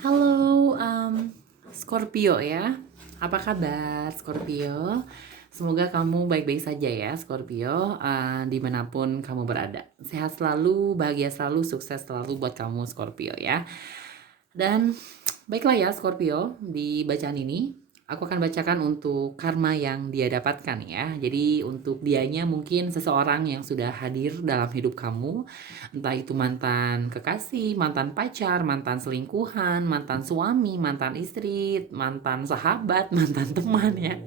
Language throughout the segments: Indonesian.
Halo, Scorpio ya. Apa kabar, Scorpio? Semoga kamu baik-baik saja ya, Scorpio. Dimanapun kamu berada, sehat selalu, bahagia selalu, sukses selalu buat kamu, Scorpio ya. Dan baiklah ya, Scorpio, di bacaan ini aku akan bacakan untuk karma yang dia dapatkan ya. Jadi untuk dianya mungkin seseorang yang sudah hadir dalam hidup kamu, entah itu mantan kekasih, mantan pacar, mantan selingkuhan, mantan suami, mantan istri, mantan sahabat, mantan teman ya.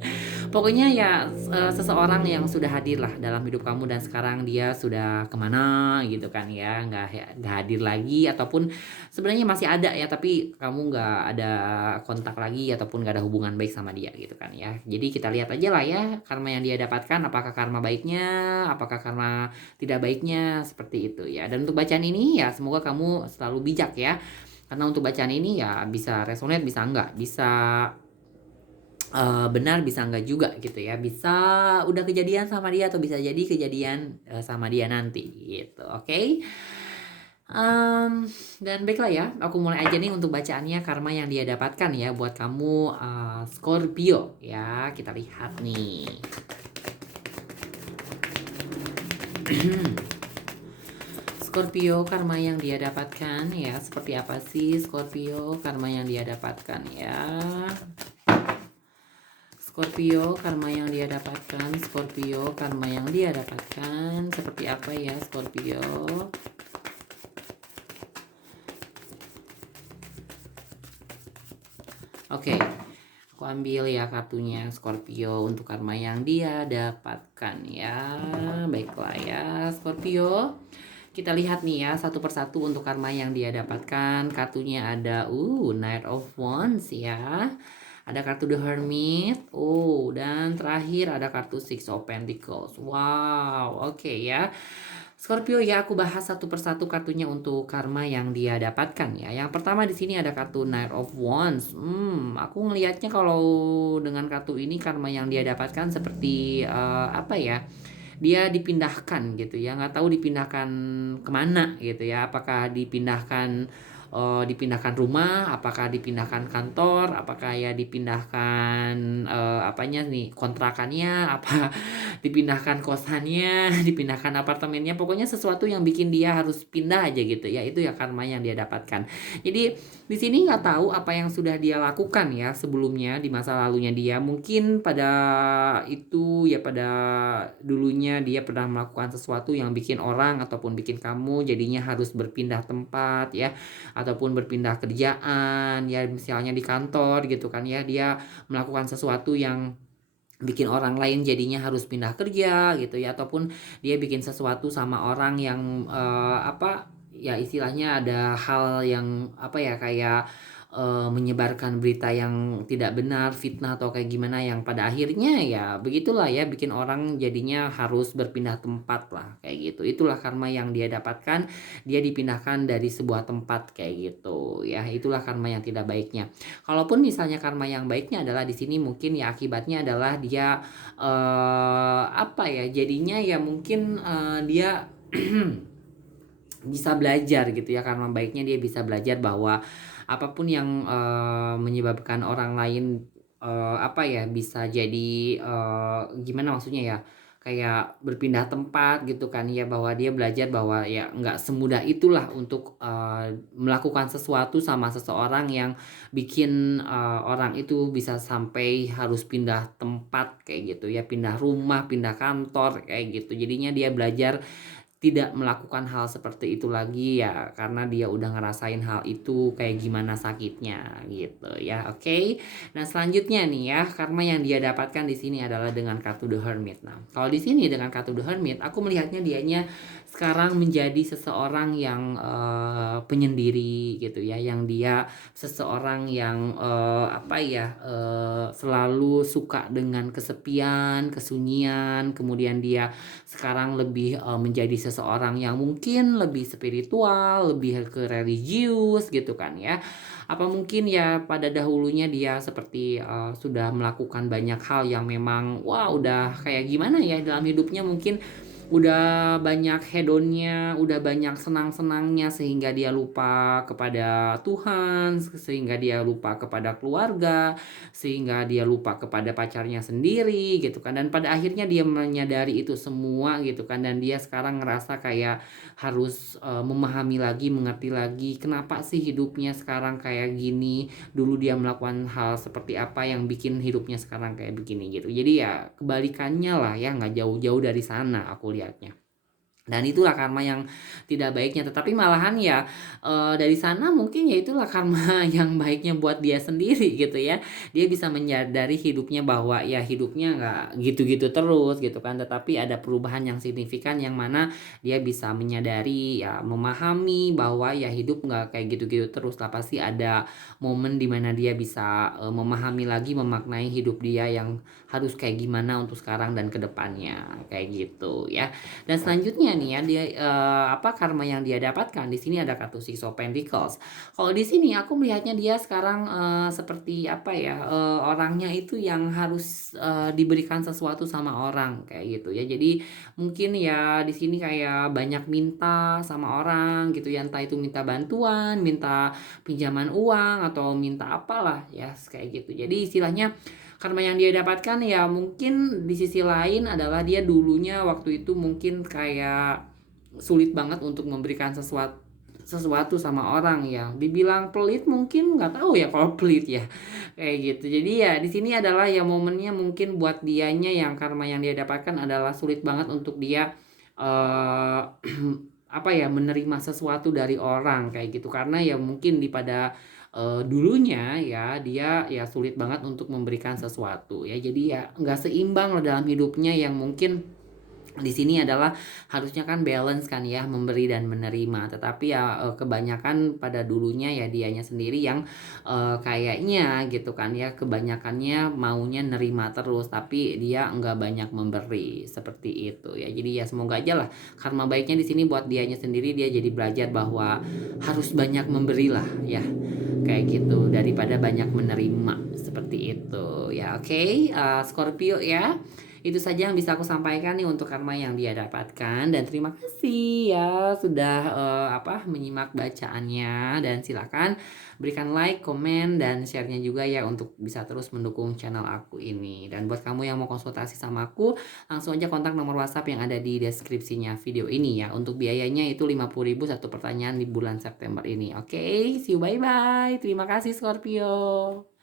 Pokoknya ya seseorang yang sudah hadir lah dalam hidup kamu dan sekarang dia sudah kemana gitu kan ya, nggak hadir lagi ataupun sebenarnya masih ada ya tapi kamu nggak ada kontak lagi ataupun nggak ada hubungan baik sama dia gitu kan ya. Jadi kita lihat aja lah ya karma yang dia dapatkan, apakah karma baiknya, apakah karma tidak baiknya, seperti itu ya. Dan untuk bacaan ini ya semoga kamu selalu bijak ya. Karena untuk bacaan ini ya bisa resonate, bisa enggak, bisa benar, bisa enggak juga gitu ya. Bisa udah kejadian sama dia atau bisa jadi kejadian sama dia nanti gitu. Oke. Dan baiklah ya, aku mulai aja nih untuk bacaannya karma yang dia dapatkan ya buat kamu Scorpio ya. Kita lihat nih. Scorpio, karma yang dia dapatkan ya. Seperti apa sih Scorpio karma yang dia dapatkan ya? Scorpio, karma yang dia dapatkan. Scorpio, karma yang dia dapatkan. Seperti apa ya Scorpio? Oke, aku ambil ya kartunya Scorpio untuk karma yang dia dapatkan ya. Baiklah ya Scorpio. Kita lihat nih ya satu persatu untuk karma yang dia dapatkan. Kartunya ada Knight of Wands ya. Ada kartu The Hermit. Dan terakhir ada kartu Six of Pentacles. Wow, oke ya. Scorpio ya, aku bahas satu persatu kartunya untuk karma yang dia dapatkan ya. Yang pertama di sini ada kartu Knight of Wands. Aku ngelihatnya kalau dengan kartu ini karma yang dia dapatkan seperti apa ya? Dia dipindahkan gitu ya, nggak tahu dipindahkan kemana gitu ya. Apakah dipindahkan rumah, apakah dipindahkan kantor, apakah ya dipindahkan apanya nih, kontrakannya, apa dipindahkan kosannya, dipindahkan apartemennya, pokoknya sesuatu yang bikin dia harus pindah aja gitu ya. Itu ya karma yang dia dapatkan. Jadi di sini nggak tahu apa yang sudah dia lakukan ya sebelumnya di masa lalunya dia. Mungkin pada itu ya, pada dulunya dia pernah melakukan sesuatu yang bikin orang ataupun bikin kamu jadinya harus berpindah tempat ya, ataupun berpindah kerjaan ya, misalnya di kantor gitu kan ya, dia melakukan sesuatu yang bikin orang lain jadinya harus pindah kerja gitu ya, ataupun dia bikin sesuatu sama orang yang apa ya, istilahnya ada hal yang apa ya, kayak menyebarkan berita yang tidak benar, fitnah atau kayak gimana, yang pada akhirnya ya begitulah ya, bikin orang jadinya harus berpindah tempat lah kayak gitu. Itulah karma yang dia dapatkan, dia dipindahkan dari sebuah tempat kayak gitu ya. Itulah karma yang tidak baiknya. Kalaupun misalnya karma yang baiknya adalah di sini mungkin ya akibatnya adalah dia apa ya, jadinya ya mungkin dia bisa belajar gitu ya. Karma baiknya dia bisa belajar bahwa apapun yang menyebabkan orang lain apa ya, bisa jadi gimana maksudnya ya, kayak berpindah tempat gitu kan ya, bahwa dia belajar bahwa ya nggak semudah itulah untuk melakukan sesuatu sama seseorang yang bikin orang itu bisa sampai harus pindah tempat kayak gitu ya, pindah rumah, pindah kantor kayak gitu. Jadinya dia belajar tidak melakukan hal seperti itu lagi ya, karena dia udah ngerasain hal itu kayak gimana sakitnya gitu ya. Oke. Nah, selanjutnya nih ya, karma yang dia dapatkan di sini adalah dengan kartu The Hermit. Nah, kalau di sini dengan kartu The Hermit, aku melihatnya dianya sekarang menjadi seseorang yang penyendiri gitu ya, yang dia seseorang yang apa ya, selalu suka dengan kesepian, kesunyian, kemudian dia sekarang lebih menjadi seseorang yang mungkin lebih spiritual, lebih ke religius gitu kan ya. Apa mungkin ya pada dahulunya dia seperti sudah melakukan banyak hal yang memang wah udah kayak gimana ya dalam hidupnya, mungkin udah banyak hedonnya, udah banyak senang-senangnya sehingga dia lupa kepada Tuhan, sehingga dia lupa kepada keluarga, sehingga dia lupa kepada pacarnya sendiri gitu kan. Dan pada akhirnya dia menyadari itu semua gitu kan, dan dia sekarang ngerasa kayak harus memahami lagi, mengerti lagi kenapa sih hidupnya sekarang kayak gini. Dulu dia melakukan hal seperti apa yang bikin hidupnya sekarang kayak begini gitu. Jadi ya kebalikannya lah ya, nggak jauh-jauh dari sana aku lihatnya. Dan itulah karma yang tidak baiknya, tetapi malahan ya dari sana mungkin ya itulah karma yang baiknya buat dia sendiri gitu ya. Dia bisa menyadari hidupnya bahwa ya hidupnya nggak gitu-gitu terus gitu kan, tetapi ada perubahan yang signifikan yang mana dia bisa menyadari ya, memahami bahwa ya hidup nggak kayak gitu-gitu terus lah. Pasti ada momen dimana dia bisa memahami lagi, memaknai hidup dia yang harus kayak gimana untuk sekarang dan kedepannya kayak gitu ya. Dan selanjutnya nih ya, dia apa karma yang dia dapatkan di sini ada kartu Six of Pentacles. Kalau di sini aku melihatnya dia sekarang seperti apa ya, orangnya itu yang harus diberikan sesuatu sama orang kayak gitu ya. Jadi mungkin ya di sini kayak banyak minta sama orang gitu ya, entah itu minta bantuan, minta pinjaman uang atau minta apalah ya kayak gitu. Jadi istilahnya karma yang dia dapatkan ya mungkin di sisi lain adalah dia dulunya waktu itu mungkin kayak sulit banget untuk memberikan sesuatu sesuatu sama orang ya. Dibilang pelit mungkin nggak tahu ya kalau pelit ya. Kayak gitu. Jadi ya di sini adalah ya momennya mungkin buat dianya yang karma yang dia dapatkan adalah sulit banget untuk dia eh apa ya, menerima sesuatu dari orang kayak gitu, karena ya mungkin di pada dulunya ya dia ya sulit banget untuk memberikan sesuatu ya, jadi ya nggak seimbang loh dalam hidupnya yang mungkin di sini adalah harusnya kan balance kan ya, memberi dan menerima, tetapi ya kebanyakan pada dulunya ya dianya sendiri yang kayaknya gitu kan ya, kebanyakannya maunya nerima terus tapi dia nggak banyak memberi seperti itu ya. Jadi ya semoga aja lah karma baiknya di sini buat dianya sendiri, dia jadi belajar bahwa harus banyak memberilah ya kayak gitu daripada banyak menerima seperti itu ya. Oke, Scorpio ya, itu saja yang bisa aku sampaikan nih untuk karma yang dia dapatkan, dan terima kasih ya sudah menyimak bacaannya, dan silakan berikan like, komen, dan share-nya juga ya untuk bisa terus mendukung channel aku ini. Dan buat kamu yang mau konsultasi sama aku, langsung aja kontak nomor WhatsApp yang ada di deskripsinya video ini ya. Untuk biayanya itu 50.000 satu pertanyaan di bulan September ini. Oke, see you, bye bye. Terima kasih Scorpio.